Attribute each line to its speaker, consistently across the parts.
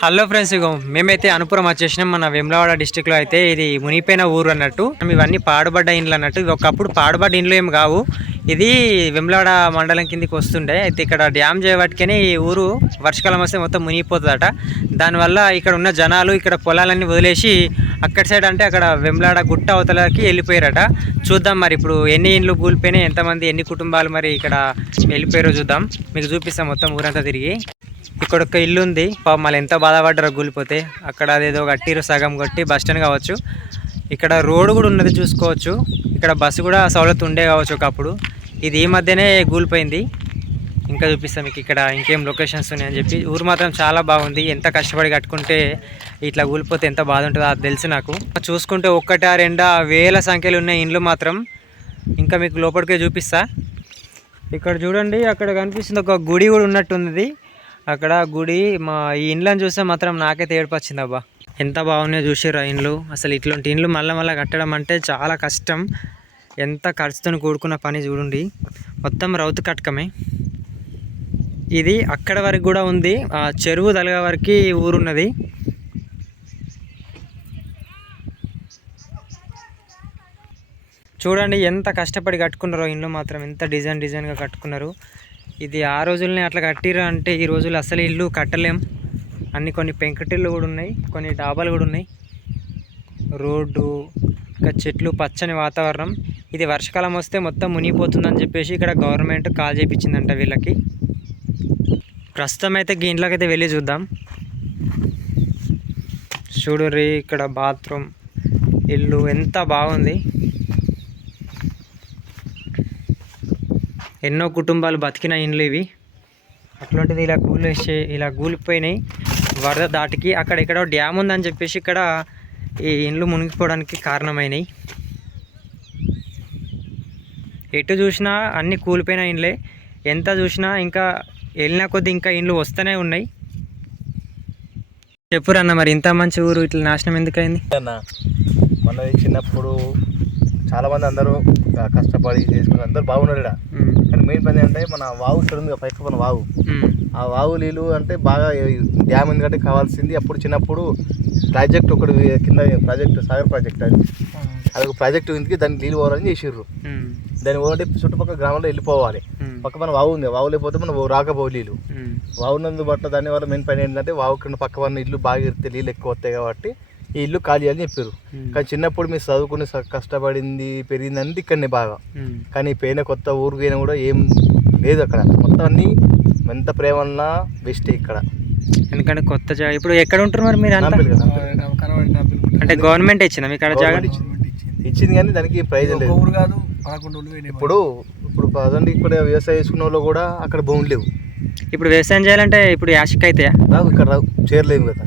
Speaker 1: Hello friends ఇగో మేమైతే అనుపురం వచ్చేసినాం. మన వేములవాడ డిస్టిక్లో అయితే ఇది మునిపోయిన ఊరు అన్నట్టు. ఇవన్నీ పాడుబడ్డ ఇండ్లు అన్నట్టు. ఇవి ఒకప్పుడు పాడుబడ్డ ఇండ్లు ఏం కావు. ఇది వెమ్లవాడ మండలం కిందికి వస్తుండే. అయితే ఇక్కడ డ్యామ్ చేయబట్టుకని ఈ ఊరు వర్షకాలం వస్తే మొత్తం మునిగిపోతుందట. దానివల్ల ఇక్కడ ఉన్న జనాలు ఇక్కడ పొలాలన్నీ వదిలేసి అక్కడ సైడ్ అంటే అక్కడ వెమ్లాడ గుట్ట అవతలకి వెళ్ళిపోయారట. చూద్దాం మరి ఇప్పుడు ఎన్ని ఇండ్లు కూలిపోయినాయి ఎంతమంది ఎన్ని కుటుంబాలు మరి ఇక్కడ వెళ్ళిపోయారో చూద్దాం. మీకు చూపిస్తాం మొత్తం ఊరంతా తిరిగి. ఇక్కడ ఒక ఇల్లు ఉంది. పాపం మళ్ళీ ఎంత బాధపడ్డారో కూలిపోతే అక్కడ అదేదో కట్టిరు సగం కొట్టి బస్ స్టాండ్ కావచ్చు. ఇక్కడ రోడ్డు కూడా ఉన్నది చూసుకోవచ్చు. ఇక్కడ బస్సు కూడా సౌలత్ ఉండే కావచ్చు ఒకప్పుడు. ఇది ఈ మధ్యనే కూలిపోయింది. ఇంకా చూపిస్తాం మీకు ఇక్కడ ఇంకేం లొకేషన్స్ ఉన్నాయని చెప్పి. ఊరు మాత్రం చాలా బాగుంది. ఎంత కష్టపడి కట్టుకుంటే ఇట్లా కూలిపోతే ఎంత బాధ ఉంటుందో అది తెలుసు నాకు. చూసుకుంటే ఒక్కటా రెండా వేల సంఖ్యలు ఉన్న ఇండ్లు మాత్రం ఇంకా మీకు లోపలికే చూపిస్తా. ఇక్కడ చూడండి అక్కడ కనిపిస్తుంది ఒక గుడి కూడా ఉన్నట్టుంది అక్కడ గుడి మా ఈ ఇండ్లను చూస్తే మాత్రం నాకైతే ఏడుపు అబ్బా. ఎంత బాగున్నాయో చూసారు ఆ ఇండ్లు. అసలు ఇట్లాంటి ఇండ్లు మళ్ళీ మళ్ళీ కట్టడం అంటే చాలా కష్టం. ఎంత ఖర్చుతో కూడుకున్న పని చూడండి. మొత్తం రౌతు కట్కమే. ఇది అక్కడ వరకు కూడా ఉంది. ఆ చెరువు తలగా వరకు ఊరున్నది. చూడండి ఎంత కష్టపడి కట్టుకున్నారో ఇండ్లు మాత్రం. ఎంత డిజైన్ డిజైన్గా కట్టుకున్నారు. ఇది ఆ రోజుల్ని అట్లా కట్టిరు అంటే ఈ రోజులు అసలు ఇల్లు కట్టలేం. అన్ని కొన్ని పెంకటిల్లు కూడా ఉన్నాయి కొన్ని డాబాలు కూడా ఉన్నాయి. రోడ్డు ఇంకా చెట్లు పచ్చని వాతావరణం. ఇది వర్షాకాలం వస్తే మొత్తం మునిగిపోతుందని చెప్పేసి ఇక్కడ గవర్నమెంట్ కాల్ చేయించిందంట వీళ్ళకి. ప్రస్తుతం అయితే ఇంట్లోకి అయితే వెళ్ళి చూద్దాం. చూడు ఇక్కడ బాత్రూమ్ ఇల్లు ఎంత బాగుంది. ఎన్నో కుటుంబాలు బతికిన ఇండ్లు ఇవి. అట్లాంటిది ఇలా కూలేసి ఇలా కూలిపోయినాయి. వరద దాటికి అక్కడ ఎక్కడో డ్యామ్ ఉందని చెప్పేసి ఇక్కడ ఈ ఇండ్లు మునిగిపోవడానికి కారణమైనాయి. ఎటు చూసినా అన్ని కూలిపోయిన ఇండ్లే. ఎంత చూసినా ఇంకా వెళ్ళిన కొద్ది ఇంకా ఇండ్లు వస్తూనే ఉన్నాయి. చెప్పురన్న మరి ఇంత మంచి ఊరు ఇట్లా నాశనం ఎందుకైంది?
Speaker 2: అన్న మనది చిన్నప్పుడు చాలా మంది అందరూ కష్టపడి చేసుకుని అందరూ బాగున్నారు ఇక్కడ మెయిన్ పని అంటే మన వాగు ఇక్కడ ఉంది ఫస్ట్ మన వాగు ఆ వాగు నీళ్ళు అంటే బాగా డ్యామ్ ఎందుకంటే కావాల్సింది. అప్పుడు చిన్నప్పుడు ప్రాజెక్ట్ ఒకటి కింద ప్రాజెక్ట్ సాగర్ ప్రాజెక్ట్ అది. అది ఒక ప్రాజెక్ట్ ఉంది దానికి నీళ్ళు పోవాలని చేసిర్రు. దాని ఓడి చుట్టుపక్కల గ్రామంలో వెళ్ళిపోవాలి. పక్క మన వాగు ఉంది. వాగు లేకపోతే మనం రాకపోవు నీళ్ళు.
Speaker 1: ఉమ్,
Speaker 2: వాగునందు బట్ట దాని వల్ల మెయిన్ పని ఏంటంటే వాగు కింద పక్క ఉన్న ఇల్లు బాగా ఇరితే నీళ్ళు ఎక్కువ వస్తాయి కాబట్టి ఈ ఇల్లు ఖాళీ అని చెప్పారు కానీ చిన్నప్పుడు మీరు చదువుకుని కష్టపడింది పెరిగింది అంటే ఇక్కడనే బాగా. కానీ పోయిన కొత్త ఊరికి పోయినా కూడా ఏం లేదు అక్కడ. మొత్తం అన్ని ఎంత ప్రేమ అన్నా బెస్ట్ ఇక్కడ.
Speaker 1: ఎందుకంటే కొత్త జాగా ఇప్పుడు ఎక్కడ ఉంటారు మరి మీరు. అంటే గవర్నమెంట్ ఇచ్చిందా మీకు అక్కడ జాగా?
Speaker 2: ఇచ్చింది. ఇచ్చింది. కానీ దానికి ప్రైజ్ లేదు
Speaker 3: ఊరు కాదు
Speaker 2: ఇప్పుడు ఇప్పుడు పదండి ఇక్కడ వ్యవసాయం చేసుకున్న వాళ్ళు కూడా అక్కడ భూములు లేవు.
Speaker 1: ఇప్పుడు వ్యవసాయం చేయాలంటే ఇప్పుడు యాషక్ అయితే
Speaker 2: రావు ఇక్కడ రావు చేరలేవు కదా.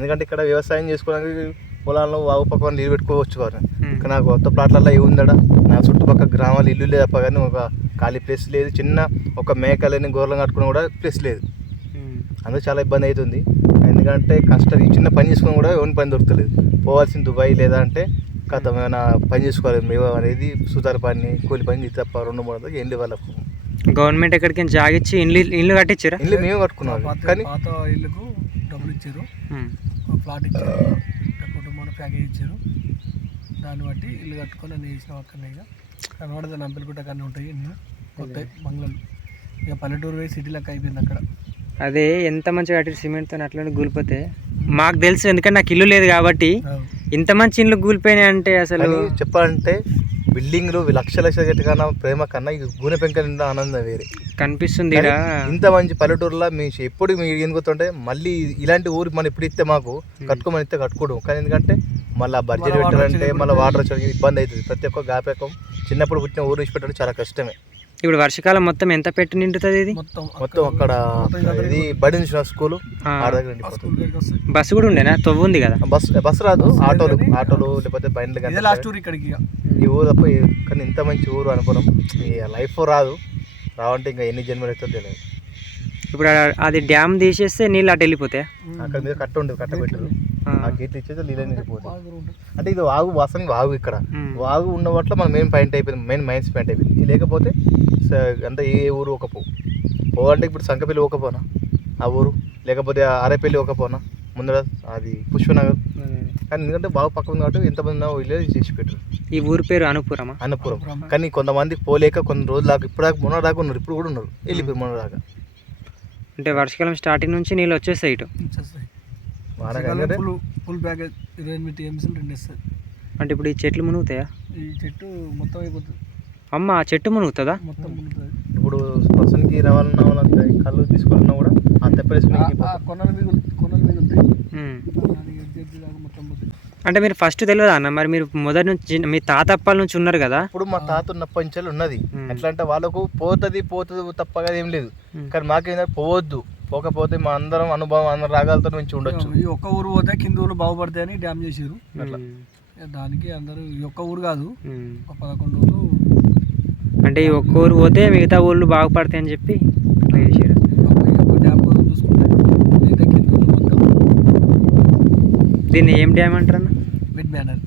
Speaker 2: ఎందుకంటే ఇక్కడ వ్యవసాయం చేసుకోవడానికి పొలాల్లో వాగు పక్కన నీళ్ళు పెట్టుకోవచ్చు వారు ఇక్కడ నాకు కొత్త ప్లాట్లలో ఏముందడా నా చుట్టుపక్కల గ్రామాలు ఇల్లు లేదు తప్ప కానీ ఒక ఖాళీ ప్లేస్ లేదు. చిన్న ఒక మేకలని గోర్లం కట్టుకుని కూడా ప్లేస్ లేదు. అందుకు చాలా ఇబ్బంది అవుతుంది. ఎందుకంటే కష్టం చిన్న పని చేసుకుని కూడా ఎవరి పని దొరుకుతలేదు. పోవాల్సిన దుబాయ్ లేదా అంటే కథ ఏమైనా పని చేసుకోవాలి. మేము అనేది సుతార పని కూలి పని తప్ప రెండు మూడు ఎండి వాళ్ళకు
Speaker 1: గవర్నమెంట్ ఎక్కడికి జాగిచ్చి ఇల్లు ఇల్లు కట్టించారా?
Speaker 2: ఇల్లు మేము కట్టుకున్నాం. కానీ
Speaker 3: ఇల్లుకు డబ్బులు ఇచ్చారు. ప్లాట్ ఇచ్చారు ఒక కుటుంబానికి ప్యాకేజ్ ఇచ్చారు దాన్ని బట్టి ఇల్లు కట్టుకొని అన్ని చేసిన అక్కడనే ఇక కనబడదు నంపెలగుట్ట కన్నీ ఉంటాయి ఇల్లు. కొత్త బంగ్లాలు. ఇక పల్లెటూరు పోయి సిటీ లెక్క అయిపోయింది అక్కడ.
Speaker 1: అదే ఎంత మంచిగా కట్టి సిమెంట్తో అట్లనే కూలిపోతే మాకు తెలుసు ఎందుకంటే నాకు ఇల్లు లేదు కాబట్టి. ఇంత మంచి ఇల్లు కూలిపోయినాయి అంటే అసలు
Speaker 2: కానీ చెప్పాలంటే బిల్డింగ్లు లక్ష లక్షల చెట్టు కన్నా ప్రేమ కన్నా ఈ గూనె పెంకలు నిండా ఆనందం వేరే.
Speaker 1: కనిపిస్తుంది.
Speaker 2: ఇంత మంచి పల్లెటూరులో మీ ఎప్పుడు మీరు ఏం గుర్తుంటే మళ్ళీ ఇలాంటి ఊరు మనం ఇప్పుడు ఇస్తే మాకు కట్టుకోమని ఇస్తే కట్టుకోవడం కానీ ఎందుకంటే మళ్ళీ బడ్జెట్ పెట్టాలంటే మళ్ళీ వాటర్ వచ్చే ఇబ్బంది అవుతుంది. ప్రతి ఒక్క గాపేకం చిన్నప్పుడు పుట్టిన ఊరు నుంచి పెట్టడం చాలా కష్టమే.
Speaker 1: ఇప్పుడు వర్షాకాలం మొత్తం ఎంత పెట్టి నిండుతుంది ఇది?
Speaker 3: మొత్తం
Speaker 2: అక్కడ ఇది బడి నుంచి స్కూల్
Speaker 1: బస్సు కూడా ఉండేనా? తవ్వు ఉంది కదా?
Speaker 2: బస్ బస్ రాదు
Speaker 3: బస్సు లేదు
Speaker 2: ఆటోలు ఆటోలు లేకపోతే బండ్లు
Speaker 3: లాస్ట్ ఊరు ఇక్కడికి ఇక.
Speaker 2: ఈ ఊరు కానీ ఇంత మంచి ఊరు అనుకున్నాం ఈ లైఫ్ రాదు. రావంటే ఇంకా ఎన్ని జన్మలు అవుతుందో తెలియదు.
Speaker 1: ఇప్పుడు అది డ్యామ్ తీసేస్తే నీళ్ళు అటు వెళ్ళిపోతాయి?
Speaker 2: అక్కడ మీద కట్ట ఉండదు కట్ట పెట్టరు. ఆ. గేట్లు ఇచ్చేసి నీళ్ళని వెళ్ళిపోతుంది
Speaker 3: బాగా ఊరు ఉంటుంది.
Speaker 2: అంటే ఇది వాగు వాసన వాగు ఇక్కడ. వాగు ఉన్న వాటిలో మన మెయిన్ పాయింట్ అయిపోయింది మెయిన్ మైన్స్ పాయింట్ అయిపోయింది. ఇది లేకపోతే అంటే ఏ ఊరు ఒక పో పోవాలంటే ఇప్పుడు సంకపల్లి ఒక పోనా ఆ ఊరు. లేకపోతే అరేపల్లి ఒక పోనా ముందర అది పుష్పనగర్. కానీ ఎందుకంటే బాగా పక్కన ఉంది కాబట్టి ఎంతమంది ఉన్నా విలేజ్ చేసి పెట్టారు.
Speaker 1: ఈ ఊరి పేరు అనుపురమా?
Speaker 2: అన్నపురం కానీ కొంతమంది పోలేక కొన్ని రోజులు దాకా ఇప్పుడు దాకా మొన్న దాకా ఉన్నారు ఇప్పుడు కూడా ఉన్నారు. వెళ్ళిపోయి మొన్న దాకా.
Speaker 1: అంటే వర్షాకాలం స్టార్టింగ్ నుంచి నీళ్ళు వచ్చేస్తాయి ఇటు.
Speaker 2: ఎందుకంటే
Speaker 3: ఫుల్ ఫుల్ ప్యాకేజ్ ఇరవై ఎనిమిది టీఎంసీలు రెండు ఇస్తాయి
Speaker 1: అంటే ఇప్పుడు ఈ చెట్లు మునుగుతాయా?
Speaker 3: ఈ చెట్టు మొత్తం అయిపోతుంది.
Speaker 1: అమ్మ ఆ చెట్టు మునుగుతుందా?
Speaker 3: మొత్తం మునుగుతుంది
Speaker 2: ఇప్పుడు పర్సన్కి రావాలన్నా వాళ్ళ కళ్ళు తీసుకోవాలన్నా కూడా ఆ-
Speaker 3: ఆ కొనలు మిగులు కొనలు మిగులుతాయి.
Speaker 1: అంటే మీరు ఫస్ట్ తెలియదా అన్న? మరి మీరు మొదటి నుంచి మీ తాతప్పల నుంచి ఉన్నారు కదా?
Speaker 2: ఇప్పుడు మా తాత ఉన్న పంచాలు ఉన్నది. ఎట్లా అంటే వాళ్ళకు పోతుంది పోతుంది తప్పగా ఏం లేదు. కానీ మాకేంటంటే పోవద్దు. పోకపోతే మా అందరం అనుభవం అందరం రాగాలతో నుంచి ఉండొచ్చు.
Speaker 3: ఈ ఒక్క ఊరు పోతే కింద ఊరు బాగుపడతాయని డ్యామ్ చేసారు
Speaker 2: అట్లా.
Speaker 3: దానికి అందరూ ఈ ఒక్క ఊరు కాదు. ఒక పదకొండు ఊరు
Speaker 1: అంటే ఈ ఒక్క ఊరు పోతే మిగతా ఊళ్ళు బాగుపడతాయి అని చెప్పి ఇట్లా చేసారు
Speaker 3: ఒక ఈ ఒక్క డ్యామ్ కోసం చూసుకుంటే మిగతా కింద ఊరు మొత్తం
Speaker 1: దీన్ని ఏం డ్యామ్ అంటారు అన్న
Speaker 3: మిడ్ బ్యానర్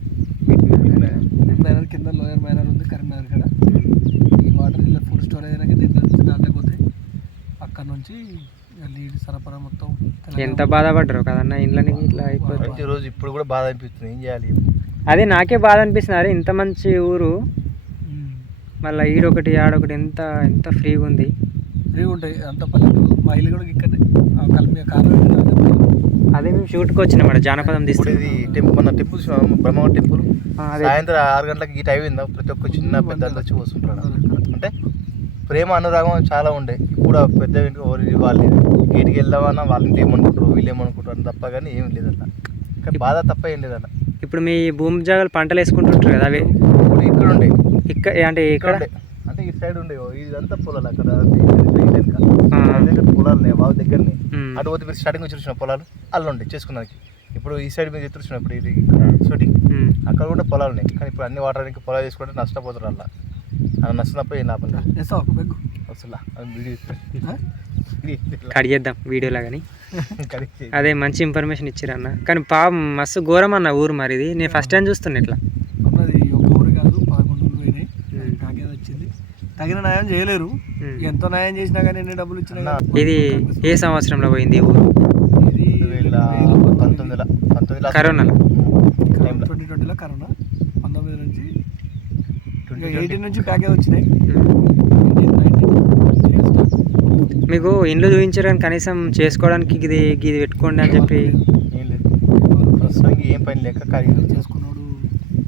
Speaker 3: మిడ్ బ్యానర్ కింద లోయర్ బ్యానర్ ఉంది కరీంనగర్ కాడ. ఈ వాటర్ ఇలా ఫుడ్ స్టోరేజ్ అయినాక దీంట్లో నుంచి దాంట్లోకి పోతాయి అక్కడ నుంచి నీటి సరఫరా మొత్తం
Speaker 1: ఎంత బాధపడ్డారు కదన్న ఇండ్లని ఇట్లా అయిపోతుంది
Speaker 2: ప్రతిరోజు ఇప్పుడు కూడా బాధ అనిపిస్తుంది ఏం చేయాలి?
Speaker 1: అదే నాకే బాధ అనిపిస్తుంది అరే ఇంత మంచి ఊరు. మళ్ళీ ఈడొకటి ఆడొకటి ఎంత ఎంత ఫ్రీగా ఉంది.
Speaker 3: ఫ్రీ ఉంటాయి అంత పల్లెటూరు. మా ఇల్లు కూడా ఇక్కడనే ఆ కలిపి కారణం
Speaker 1: అదే మేము షూట్కి వచ్చినాం జానపదం
Speaker 2: ఇప్పుడు
Speaker 1: తీస్తే.
Speaker 2: ఇది టెంపుల్ మన టెంపుల్ బ్రహ్మ టెంపుల్.
Speaker 1: అదే.
Speaker 2: సాయంత్రం ఆరు గంటలకు ఈ టైం అయిందా? ప్రతి ఒక్క చిన్న పెద్ద అందరూ వచ్చి వస్తుంటాడు అంటే ప్రేమ అనురాగం చాలా ఉండే. ఇప్పుడు ఆ పెద్ద ఎవరి వాళ్ళు గేటుకి వెళ్దామన్నా వాళ్ళ ఇంటి ఏమనుకుంటారు వీళ్ళు ఏమనుకుంటారు అని తప్ప కానీ ఏం లేదన్న కానీ బాధ తప్ప ఏం లేదన్న
Speaker 1: ఇప్పుడు మీ భూమి జాగాలు పంటలు వేసుకుంటుంటారు కదా అవి?
Speaker 2: ఇప్పుడు ఇక్కడ ఉండే
Speaker 1: ఇక్కడ అంటే
Speaker 2: ఇక్కడ
Speaker 1: ఇక్కడ
Speaker 2: ఉండే ఈ సైడ్ ఉండే ఇదంతా పొలాలు అక్కడ దగ్గర పొలాలు ఉన్నాయి బావి దగ్గరనే. అటు పోతే మీరు స్టార్టింగ్ వచ్చి చూసిన పొలాలు అల్ల ఉండే చేసుకున్నానికి. ఇప్పుడు ఈ సైడ్ మీరు ఎత్తున ఇప్పుడు ఇది షూటింగ్. అక్కడ కూడా పొలాలు ఉన్నాయి. కానీ ఇప్పుడు అన్ని వాటరానికి పొలాలు చేసుకుంటే నష్టపోతారు అలా. లాభం అది వీడియో
Speaker 3: ఆ?
Speaker 1: కట్ చేద్దాం వీడియోలో కానీ. అదే మంచి ఇన్ఫర్మేషన్ ఇచ్చారు అన్న కానీ పాపం మస్తు ఘోరం అన్న ఊరు మరి ఇది. నేను ఫస్ట్ టైం చూస్తున్నా ఇట్లా
Speaker 3: ఉన్నది ఈ ఒక్క ఊరు కాదు పదకొండు ఊరు పోయినాయి
Speaker 1: ఉమ్.
Speaker 3: నాకేదో వచ్చింది తగిన న్యాయం చేయలేరు. ఎంత న్యాయం చేసినా కానీ ఎన్ని డబ్బులు ఇచ్చినా
Speaker 1: ఇది ఏ సంవత్సరంలో పోయింది ఊరు?
Speaker 3: ఇది
Speaker 2: పంతొమ్మిదిలో పంతొమ్మిదిలో
Speaker 1: కరోనాలో.
Speaker 3: ట్వంటీ ట్వంటీలో కరోనా. పంతొమ్మిది నుంచి. ఎయిటీన్ నుంచి ప్యాకేజ్ వచ్చినాయి.
Speaker 1: మీకు ఇండ్లు చూపించారు కానీ కనీసం చేసుకోవడానికి ఇది ఇది పెట్టుకోండి అని చెప్పి
Speaker 2: ఏం లేదు. ప్రస్తుతానికి ఏం పని లేక ఖాళీ.
Speaker 3: చేసుకున్నాడు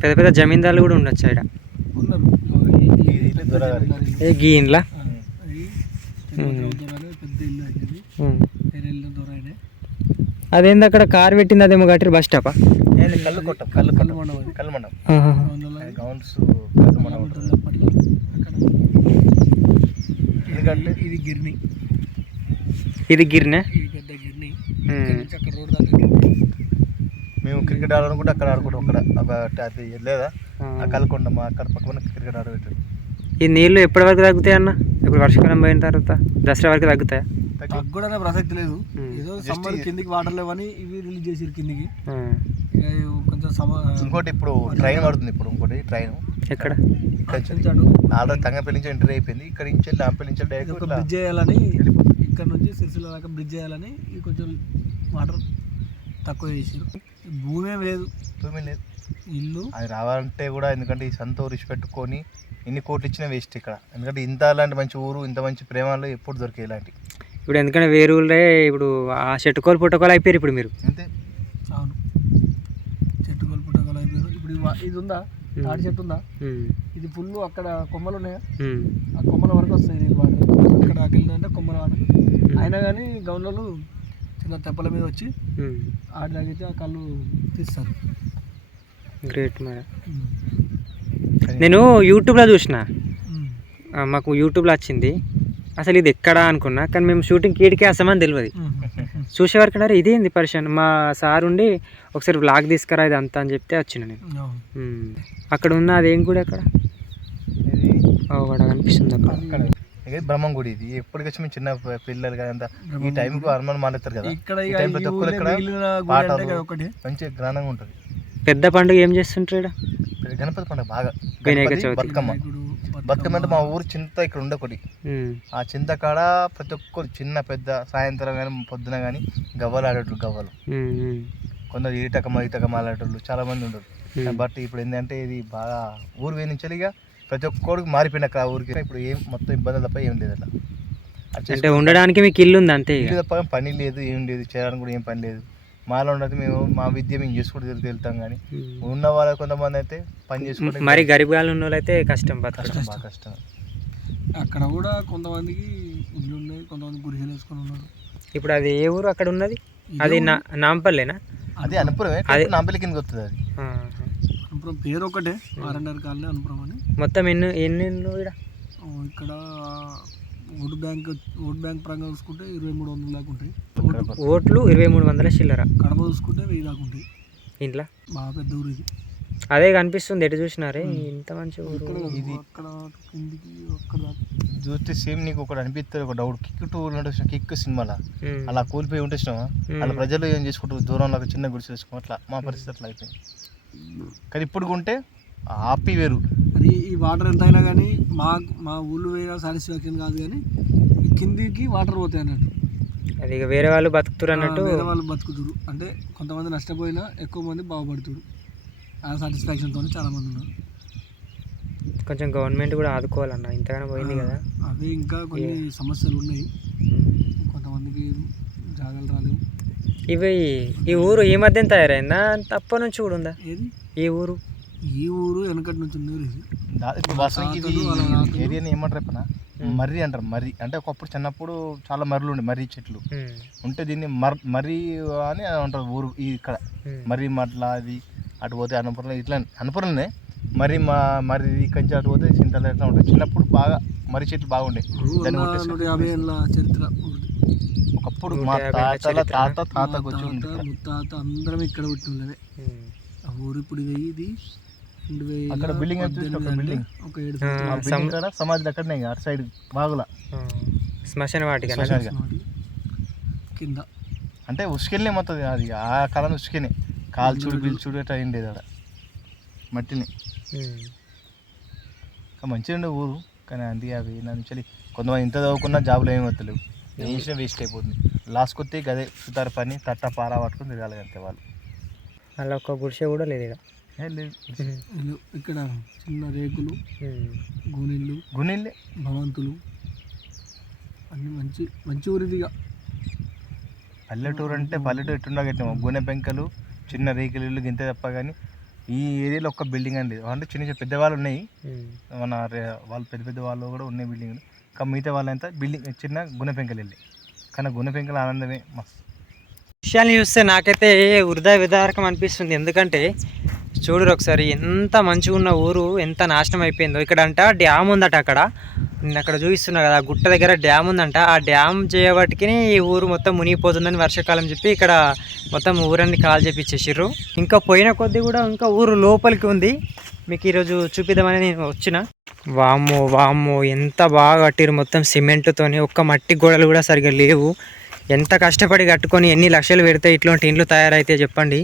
Speaker 1: పెద్ద పెద్ద జమీందారులు కూడా ఉండొచ్చు ఇక్కడ
Speaker 3: ఉన్నారు.
Speaker 1: ఏ గీ ఇండ్ల? అదేంది అక్కడ కార్ పెట్టింది అదేమో కట్టి బస్ స్టాపా
Speaker 2: కళ్ళు కొట్టం కళ్ళు
Speaker 3: కళ్ళు మండపం అది.
Speaker 2: కళ్ళు మండం
Speaker 3: అందులో
Speaker 2: గౌన్స్ కళ్ళు ఎందుకంటే
Speaker 3: ఇది- గిర్ని.
Speaker 1: ఇది గిరినే?
Speaker 3: అక్కడ రోడ్ దాకా
Speaker 2: మేము క్రికెట్ ఆడాలనుకుంటే అక్కడ ఆడుకుంటాం. అక్కడ ఒక అది లేదా? ఆ. కల్కొండ మా అక్కడ పక్కన క్రికెట్ ఆడబెట్టాడు
Speaker 1: ఈ నీళ్ళు ఎప్పటి వరకు తగ్గుతాయి అన్న? ఇప్పుడు వర్షాకాలం పోయిన తర్వాత దసరా వరకు తగ్గుతాయా?
Speaker 3: తగ్గడనే ప్రసక్తి లేదు. ఏదో సమ్మర్ కిందికి వాటర్ లేవని ఇవి రిలీజ్ చేసిరు కిందికి. కొంచెం సమ
Speaker 2: ఇంకోటి ఇప్పుడు ట్రైన్ పడుతుంది ఇప్పుడు ఇంకోటి ట్రైన్.
Speaker 1: ఎక్కడ?
Speaker 2: ఇక్కడ నుంచి
Speaker 3: పెంచాడు
Speaker 2: ఆల్రెడీ తంగపల్లి నుంచి ఎంటర్ అయిపోయింది. ఇక్కడ నుంచి వెళ్ళి నాంపల్లి నుంచి డైరెక్ట్
Speaker 3: బ్రిడ్జ్ చేయాలని ఇక్కడ నుంచి సిరిసిల్ల దాకా బ్రిడ్జ్ చేయాలని ఇది కొంచెం వాటర్ తక్కువ చేసారు భూమి ఏం లేదు.
Speaker 2: భూమి లేదు.
Speaker 3: ఇల్లు.
Speaker 2: అది రావాలంటే కూడా ఎందుకంటే ఈ సంతో రిచి పెట్టుకొని ఎన్ని కోట్లు ఇచ్చినా వేస్ట్ ఇక్కడ. ఎందుకంటే ఇంత అలాంటి మంచి ఊరు ఇంత మంచి ప్రేమలు ఎప్పుడు దొరికాయి ఇలాంటి.
Speaker 1: ఇప్పుడు ఎందుకంటే వేరే ఊళ్ళే ఇప్పుడు ఆ చెట్టుకోలు పుట్టకోలు అయిపోయారు ఇప్పుడు మీరు.
Speaker 2: అంతే.
Speaker 3: అవును. చెట్టు కొలుపుటగలు అయిపోయారు. ఇప్పుడు ఇది ఉందా? తాడి చెట్టు ఉందా. ఇది ఫుల్ అక్కడ కొమ్మలు ఉన్నాయా. ఆ కొమ్మల వరకు వస్తాయి నీళ్ళు వాటర్ అక్కడ వెళ్ళిందంటే కొమ్మల వాటర్ అయినా కానీ గౌన్లలో చిన్న తెప్పల మీద వచ్చి. ఆడి తాగితే ఆ కళ్ళు తీస్తారు.
Speaker 1: గ్రేట్ మరి నేను యూట్యూబ్లో చూసిన. మాకు యూట్యూబ్లో వచ్చింది. అసలు ఇది ఎక్కడా అనుకున్నా కానీ మేము షూటింగ్ కీడికే వస్తామని తెలియదు. చూసేవారికి అరే ఇదేంది పరిశాన్ మా సార్ ఉండి ఒకసారి బ్లాగ్ తీసుకురా ఇది అంతా అని చెప్తే వచ్చిన నేను. అక్కడ ఉన్న అదేం గుడి అక్కడ?
Speaker 2: ఇది
Speaker 1: అక్కడ కనిపిస్తుంది అక్కడ.
Speaker 2: అక్కడ ఇది బ్రహ్మం గుడి ఇది ఎప్పటికొచ్చి మేము చిన్న పిల్లలు కదా అంతా ఈ టైంకు హనుమాన్ మానేస్తారు కదా.
Speaker 3: ఇక్కడ
Speaker 2: ఈ
Speaker 3: ఇక
Speaker 2: టైం ప్రతి ఒక్కరు ఇక్కడ పాటలు
Speaker 3: ఒకటి.
Speaker 2: మంచి జ్ఞానంగా ఉంటుంది.
Speaker 1: పెద్ద పండుగ ఏం చేస్తుంటారు ఈడ?
Speaker 2: గణపతి పండుగ బాగా.
Speaker 1: వినాయక చవితి.
Speaker 2: బతుకమ్మ. బతుకమ్మ. అంటే మా ఊరు చింత ఇక్కడ ఉండే ఒకటి
Speaker 1: ఉమ్.
Speaker 2: ఆ చింత కాడ ప్రతి ఒక్కరు చిన్న పెద్ద సాయంత్రం కానీ పొద్దున కానీ గవ్వలు ఆడేటోళ్ళు గవ్వలు. కొందరు ఈటకమ్మ ఈటకమ్మ ఆడేటోళ్ళు చాలా మంది ఉండరు. బట్ ఇప్పుడు ఏంటంటే ఇది బాగా ఊరు వేయించాలిగా ప్రతి ఒక్కరికి మారిపోయిన అక్కడ ఆ ఊరికి ఇప్పుడు ఏం మొత్తం ఇబ్బంది తప్ప ఏం లేదు అట్లా.
Speaker 1: అంటే ఉండడానికి మీకు ఇల్లు ఉంది అంతే
Speaker 2: ఇల్లు తప్ప పని లేదు ఏం లేదు చేయడానికి కూడా ఏం పని లేదు. మాలో ఉండదు మేము మా విద్య మేము చేసుకుంటూ తిరుగుతూ వెళ్తాం కానీ. ఉన్న వాళ్ళ కొంతమంది అయితే పని చేసుకుంటే
Speaker 1: మరి గరీబ్గాలు ఉన్న వాళ్ళు అయితే కష్టం
Speaker 2: కష్టం బాగా కష్టం.
Speaker 3: అక్కడ కూడా కొంతమందికి ఇల్లు ఉన్నాయి కొంతమంది గుడిసెలు వేసుకొని ఉన్నారు.
Speaker 1: ఇప్పుడు అది ఏ ఊరు అక్కడ ఉన్నది? అది నా నాంపల్లేనా?
Speaker 2: అది అనుపురమే
Speaker 1: అది-
Speaker 2: నాంపల్లి కిందకి వస్తుంది అది.
Speaker 3: అనుపురం పేరు ఒకటే ఆర్ఎన్ఆర్ కాలనీ అనుపురం అని.
Speaker 1: మొత్తం ఎన్ని ఎన్ని
Speaker 3: ఓ, ఇక్కడ ఓటు బ్యాంక్ ఓటు బ్యాంక్ పరంగా చూసుకుంటే ఇరవై మూడు వందల దాకా ఉంటాయి. ఓటు
Speaker 1: ఓట్లు ఇరవై మూడు వందల చిల్లర.
Speaker 3: కడప చూసుకుంటే వెయ్యి దాకా ఉంటాయి.
Speaker 1: ఇంట్లో?
Speaker 3: బాగా పెద్ద ఊరు ఇది.
Speaker 1: అదే కనిపిస్తుంది ఎటు చూసినారే? ఇంత మంచి ఊరు
Speaker 3: ఇక్కడ
Speaker 2: ఇది-
Speaker 3: అక్కడ కిందికి అక్కడ
Speaker 2: చూస్తే సేమ్ నీకు ఒకటి అనిపిస్తుంది ఒక డౌట్. కిక్ టూ నడుస్తున్న కిక్ సినిమాలో. అలా కూలిపోయి
Speaker 1: ఉమ్.
Speaker 2: అలా ప్రజలు ఏం చేసుకుంటారు? దూరంలో ఒక చిన్న గుడిసె వేసుకో అట్లా. మా పరిస్థితి అట్లా అయిపోయింది. కానీ ఇప్పుడు ఉంటే హ్యాపీ వేరు.
Speaker 3: అది ఈ వాటర్ ఎంత అయినా కానీ మా మా ఊళ్ళు వేరే సాటిస్ఫాక్షన్ కాదు కానీ కిందికి వాటర్ పోతాయి అన్నట్టు.
Speaker 1: అది ఇక వేరే వాళ్ళు బతుకుతురు అన్నట్టు
Speaker 3: వేరే వాళ్ళు బతుకుతురు అంటే కొంతమంది నష్టపోయినా ఎక్కువ మంది బాగుపడుతురు ఆ సాటిస్ఫాక్షన్తో చాలా మంది ఉన్నారు.
Speaker 1: కొంచెం గవర్నమెంట్ కూడా ఆదుకోవాలన్న. ఇంతగానో పోయింది కదా.
Speaker 3: అవి ఇంకా కొన్ని సమస్యలు ఉన్నాయి. కొంతమందికి జాగాలు రాలేవు
Speaker 1: ఇవి ఈ ఊరు ఈ మధ్యన తయారైందా? తప్ప నుంచి కూడా ఉందా?
Speaker 3: ఏది?
Speaker 1: ఈ ఊరు?
Speaker 3: ఈ ఊరు వెనకటి నుంచి ఉంది ఇది.
Speaker 2: ఏరియాని ఏమంటారు మర్రి అంటారు మర్రి. అంటే ఒకప్పుడు చిన్నప్పుడు చాలా మర్రులు ఉండే మర్రి చెట్లు. ఉంటే దీన్ని మర్ మర్రి అని అంటారు ఊరు ఈ ఇక్కడ. మర్రి మట్ల అది అటు పోతే అనుపురం ఇట్లా అనుపురంలోనే మరి మా మరి ఇక్కడి నుంచి అటు పోతే చింతలు ఎట్లా ఉంటాయి చిన్నప్పుడు బాగా మర్రి చెట్లు బాగుండే.
Speaker 3: చరిత్ర
Speaker 2: ఒకప్పుడు మా తాతల. తాత
Speaker 3: తాత
Speaker 2: ఇక్కడ.
Speaker 3: ముత్తాత అందరం ఇక్కడ. ఆ ఊరు ఇప్పుడు ఇది రెండు వేల
Speaker 2: అక్కడ బిల్డింగ్
Speaker 3: పద్దెనిమిది
Speaker 2: బిల్డింగ్.
Speaker 3: ఒక ఏడు సంవత్సరాలు.
Speaker 2: సమాధి అక్కడనే ఇక అటు సైడ్ బాగుల.
Speaker 1: శ్మశాన వాటిక.
Speaker 3: కింద.
Speaker 2: అంటే ఉసుకెళ్ళే మొత్తం అది ఆ కాలం ఉసుకెనే. కాల్చుడు పీల్చుడు అట్లా అయిండేది ఆడ. మట్టిని. ఇంకా మంచిగా ఉండే ఊరు కానీ అందుకే అవి నా నుంచి కొంతమంది ఇంత చదువుకున్నా జాబులు ఏమి వస్తలేవు. చేసినా వేస్ట్ అయిపోతుంది. లాస్ట్ కొత్తే గదే సుతారు పని తట్ట పారా పట్టుకుని తిరగాలి అంతే వాళ్ళు.
Speaker 1: అలా ఒక్క గుడిసె కూడా లేదు ఇక.
Speaker 3: ఇక్కడ చిన్న రేకులు. గూనెళ్ళు
Speaker 2: గుణిల్లే
Speaker 3: భవంతులు. అన్ని మంచి మంచి ఊరిదిగా
Speaker 2: పల్లెటూరు అంటే పల్లెటూరు ఎట్టున్నా కట్టినాము గునె పెంకలు చిన్న రేకులు ఇల్లు గింతే తప్ప కానీ ఈ ఏరియాలో ఒక్క బిల్డింగ్ అండి అంటే చిన్న చిన్న పెద్దవాళ్ళు ఉన్నాయి. మన వాళ్ళు పెద్ద పెద్ద వాళ్ళు కూడా ఉన్నాయి బిల్డింగ్లు కానీ మిగతా వాళ్ళంతా బిల్డింగ్ చిన్న గునె పెంకలు వెళ్ళి. కానీ గునె పెంకల ఆనందమే మస్తు.
Speaker 1: విషయాన్ని చూస్తే నాకైతే హృదయ విదారకం అనిపిస్తుంది. ఎందుకంటే చూడరు ఒకసారి ఎంత మంచిగా ఉన్న ఊరు ఎంత నాశనం అయిపోయిందో. ఇక్కడ అంట డ్యామ్ ఉందట అక్కడ. నేను అక్కడ చూపిస్తున్నా కదా గుట్ట దగ్గర డ్యామ్ ఉందంట. ఆ డ్యామ్ చేయబట్టికి ఈ ఊరు మొత్తం మునిగిపోతుందని వర్షాకాలం చెప్పి ఇక్కడ మొత్తం ఊరన్ని కాల్ చేపించేసిర్రు ఇంకా పోయిన కొద్దీ కూడా ఇంకా ఊరు లోపలికి ఉంది. మీకు ఈరోజు చూపిద్దామని నేను వచ్చిన. వామ్మో వామ్మో ఎంత బాగా కట్టిరు మొత్తం సిమెంట్తోని. ఒక్క మట్టి గోడలు కూడా సరిగా లేవు. ఎంత కష్టపడి కట్టుకొని ఎన్ని లక్షలు పెడితే ఇట్లాంటి ఇండ్లు తయారైతే చెప్పండి.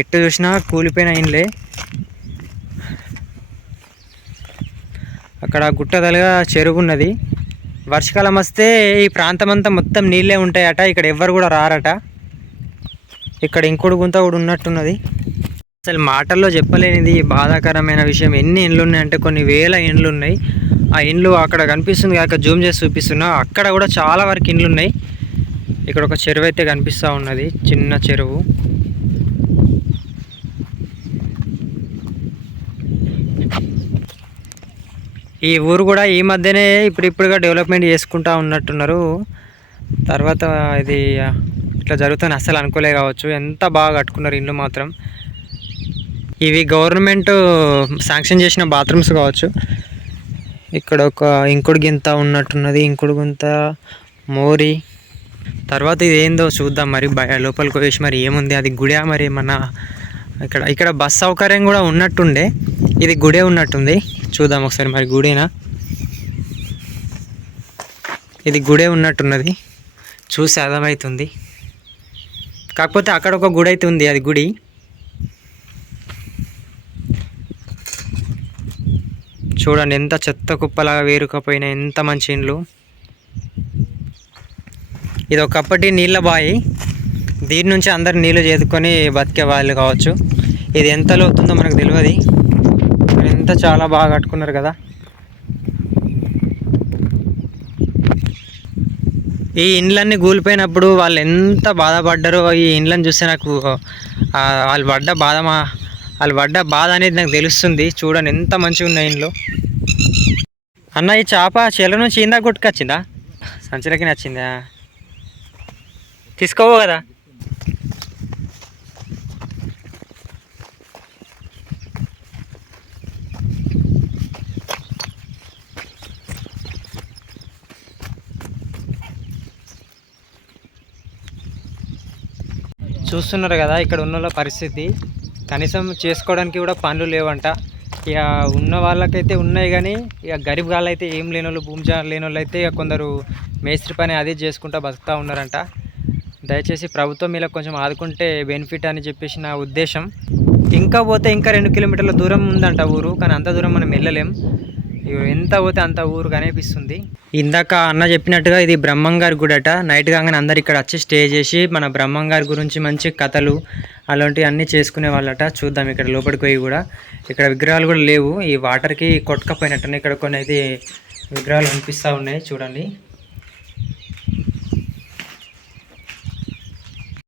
Speaker 1: ఎట్టు చూసినా కూలిపోయిన ఇండ్లే. అక్కడ గుట్టదలుగా చెరువు ఉన్నది వర్షకాలం వస్తే ఈ ప్రాంతం అంతా మొత్తం నీళ్ళే ఉంటాయట ఇక్కడ ఎవ్వరు కూడా రారట. ఇక్కడ ఇంకోటి గుంత కూడా ఉన్నట్టున్నది. అసలు మాటల్లో చెప్పలేనిది బాధాకరమైన విషయం. ఎన్ని ఇండ్లు ఉన్నాయంటే కొన్ని వేల ఇండ్లు ఉన్నాయి ఆ ఇండ్లు అక్కడ కనిపిస్తుంది కాక జూమ్ చేసి చూపిస్తున్నా. అక్కడ కూడా చాలా వరకు ఇండ్లు ఉన్నాయి ఇక్కడ ఒక చెరువు అయితే కనిపిస్తూ ఉన్నది చిన్న చెరువు. ఈ ఊరు కూడా ఈ మధ్యనే ఇప్పుడు ఇప్పుడుగా డెవలప్మెంట్ చేసుకుంటా ఉన్నట్టున్నారు. తర్వాత ఇది ఇట్లా జరుగుతుంది అస్సలు అనుకోలే కావచ్చు. ఎంత బాగా కట్టుకున్నారు ఇల్లు మాత్రం. ఇవి గవర్నమెంట్ శాంక్షన్ చేసిన బాత్రూమ్స్ కావచ్చు. ఇక్కడ ఒక ఇంకుడు గింత ఉన్నట్టున్నది ఇంకుడు గుంత మోరి. తర్వాత ఇది ఏందో చూద్దాం మరి బయ లోపలికి వేసి మరి ఏముంది అది గుడియా మరి ఏమన్నా ఇక్కడ ఇక్కడ బస్ సౌకర్యం కూడా ఉన్నట్టుండే. ఇది గుడే ఉన్నట్టుంది. చూద్దాం ఒకసారి మరి గుడేనా? ఇది గుడే ఉన్నట్టున్నది. చూసి అర్థమవుతుంది కాకపోతే అక్కడ ఒక గుడి అయితే ఉంది అది గుడి. చూడండి ఎంత చెత్త కుప్పలాగా వేరుకపోయినా ఎంత మంచి ఇండ్లు. ఇది ఒకప్పటి నీళ్ళ బాయి. దీని నుంచి అందరు నీళ్ళు చేదుకొని బతికే వాళ్ళు కావచ్చు. ఇది ఎంత లోతుందో మనకు తెలియదు. అంతా చాలా బాగా కట్టుకున్నారు కదా. ఈ ఇండ్లన్నీ కూలిపోయినప్పుడు వాళ్ళు ఎంత బాధపడ్డారో ఈ ఇండ్లను చూస్తే నాకు వాళ్ళు పడ్డ బాధ మా వాళ్ళు పడ్డ బాధ అనేది నాకు తెలుస్తుంది. చూడండి ఎంత మంచిగా ఉన్నాయి ఇండ్లు. అన్న ఈ చేప చెల నుంచి ఇందా కొట్టుకొచ్చిందా? సంచలకి నచ్చిందా? తీసుకోవు కదా. చూస్తున్నారు కదా ఇక్కడ ఉన్న వాళ్ళ పరిస్థితి. కనీసం చేసుకోవడానికి కూడా పనులు లేవంట. ఇక ఉన్న వాళ్ళకైతే ఉన్నాయి కానీ ఇక గరీబ్ గాళ్ళు అయితే ఏం లేని వాళ్ళు భూమి లేని వాళ్ళు అయితే ఇక కొందరు మేస్త్రి పని అదే చేసుకుంటా బతుకుతూ ఉన్నారంట. దయచేసి ప్రభుత్వం ఇలా కొంచెం ఆదుకుంటే బెనిఫిట్ అని చెప్పేసి నా ఉద్దేశం. ఇంకా పోతే ఇంకా రెండు కిలోమీటర్ల దూరం ఉందంట ఊరు కానీ అంత దూరం మనం వెళ్ళలేం. ఎంత పోతే అంత ఊరు కనిపిస్తుంది ఇందాక అన్న చెప్పినట్టుగా ఇది బ్రహ్మంగారి గుడి అట నైట్ కాగానే అందరు ఇక్కడ వచ్చి స్టే చేసి మన బ్రహ్మంగారి గురించి మంచి కథలు అలాంటివి అన్నీ చేసుకునే వాళ్ళట. చూద్దాం ఇక్కడ లోపలికి పోయి కూడా. ఇక్కడ విగ్రహాలు కూడా లేవు. ఈ వాటర్కి కొట్టుకపోయినట్టు ఇక్కడ కొన్ని అయితే విగ్రహాలు కనిపిస్తూ ఉన్నాయి. చూడండి.